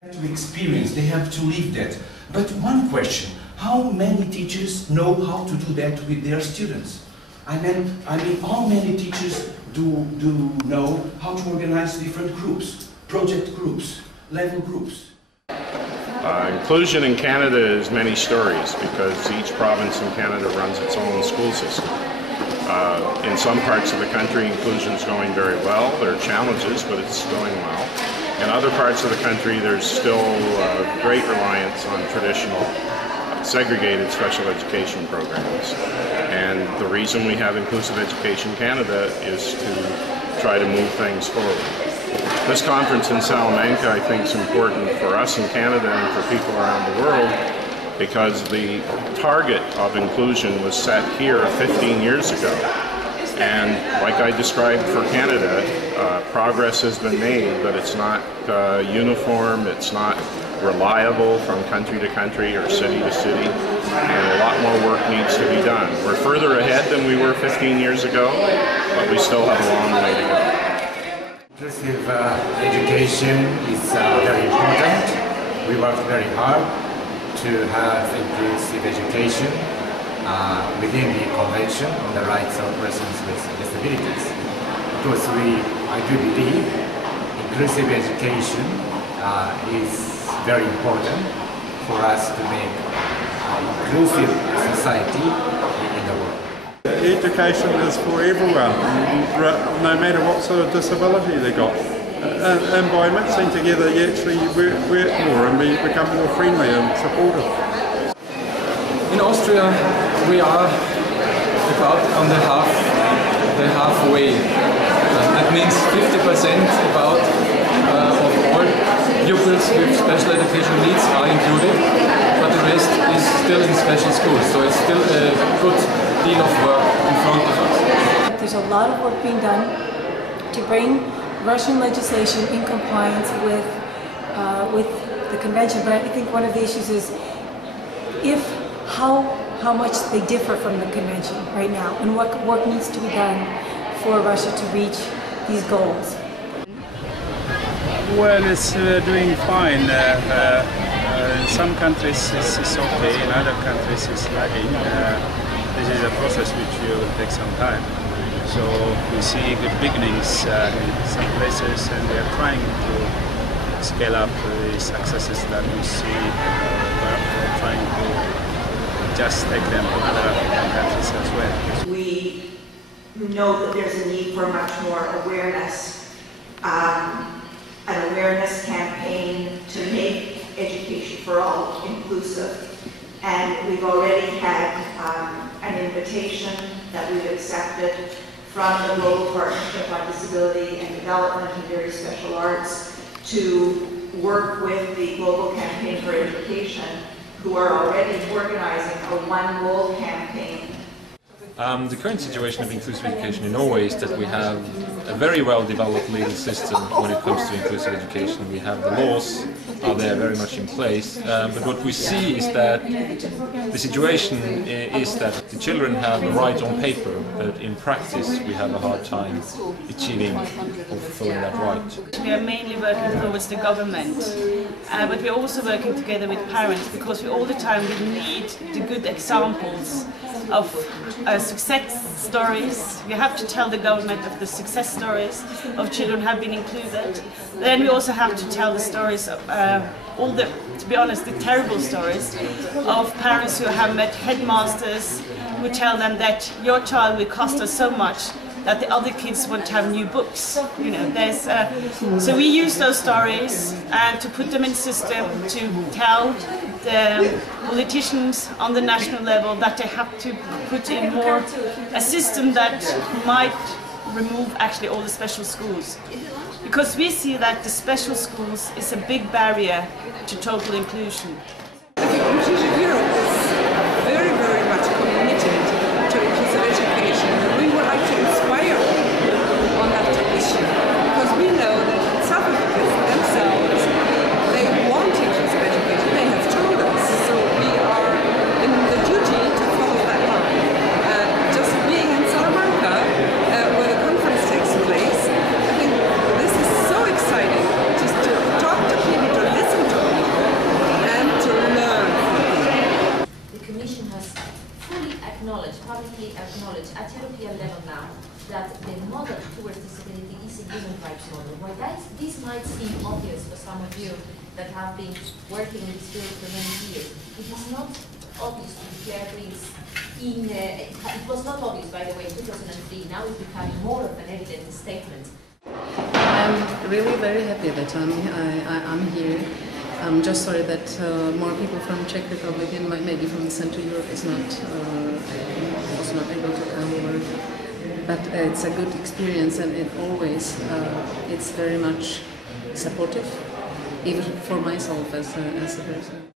To experience, they have to live that. But one question, how many teachers know how to do that with their students? I mean, how many teachers do know how to organize different groups, project groups, level groups? Inclusion in Canada is many stories because each province in Canada runs its own school system. In some parts of the country, inclusion is going very well. There are challenges, but it's going well. In other parts of the country, there's still great reliance on traditional segregated special education programs. And the reason we have Inclusive Education Canada is to try to move things forward. This conference in Salamanca, I think, is important for us in Canada and for people around the world because the target of inclusion was set here 15 years ago. And like I described for Canada, progress has been made, but it's not uniform, it's not reliable from country to country or city to city, and a lot more work needs to be done. We're further ahead than we were 15 years ago, but we still have a long way to go. Inclusive education is very important. We work very hard to have inclusive education within the Convention on the Rights of Persons with Disabilities. Because I do believe inclusive education is very important for us to make an inclusive society in the world. Education is for everyone, no matter what sort of disability they got. And by mixing together, you actually work more and become more friendly and supportive. In Austria, we are about on the halfway. That means 50% about of all pupils with special education needs are included, but the rest is still in special schools. So it's still a good deal of work in front of us. There's a lot of work being done to bring Russian legislation in compliance with the convention, but I think one of the issues is how much they differ from the convention right now, and what work needs to be done for Russia to reach these goals. Well, it's doing fine. In some countries it's okay, in other countries it's lagging. This is a process which will take some time. So we see good beginnings in some places, and we are trying to scale up the successes that we see. We're trying to just take them to other African countries as well. We know that there's a need for much more awareness, an awareness campaign to make education for all inclusive. And we've already had an invitation that we've accepted from the Global Partnership on Disability and Development and Very Special Arts to work with the Global Campaign for Education, who are already organizing a One Goal campaign. The current situation of inclusive education in Norway is that we have a very well developed legal system when it comes to inclusive education. We have the laws are there very much in place, but what we see is that the situation is that the children have a right on paper, but in practice we have a hard time achieving or fulfilling that right. We are mainly working towards the government, but we're also working together with parents, because we all the time we need the good examples of success stories. We have to tell the government of the success stories of children who have been included. Then we also have to tell the stories of all the, to be honest, the terrible stories of parents who have met headmasters who tell them that your child will cost us so much that the other kids want to have new books. You know, so we use those stories and to put them in system to tell the politicians on the national level that they have to put in more a system that might remove actually all the special schools. Because we see that the special schools is a big barrier to total inclusion. I think Inclusive Europe is very, very much committed to inclusive education, and we would like to inspire on that issue, because we know that South Africans themselves, they want inclusive education. They have told us, so we are in the duty to follow that line. Just being in Salamanca, where the conference takes place, I think this is so exciting, just to talk to people, to listen to Well, this might seem obvious for some of you that have been working in this field for many years. It is not obvious to hear this it was not obvious, by the way, in 2003. Now it's becoming more of an evident statement. I'm really very happy that I'm here. I'm just sorry that more people from Czech Republic and maybe from Central Europe was not able to come. But it's a good experience, and it always it's very much supportive, even for myself as a person.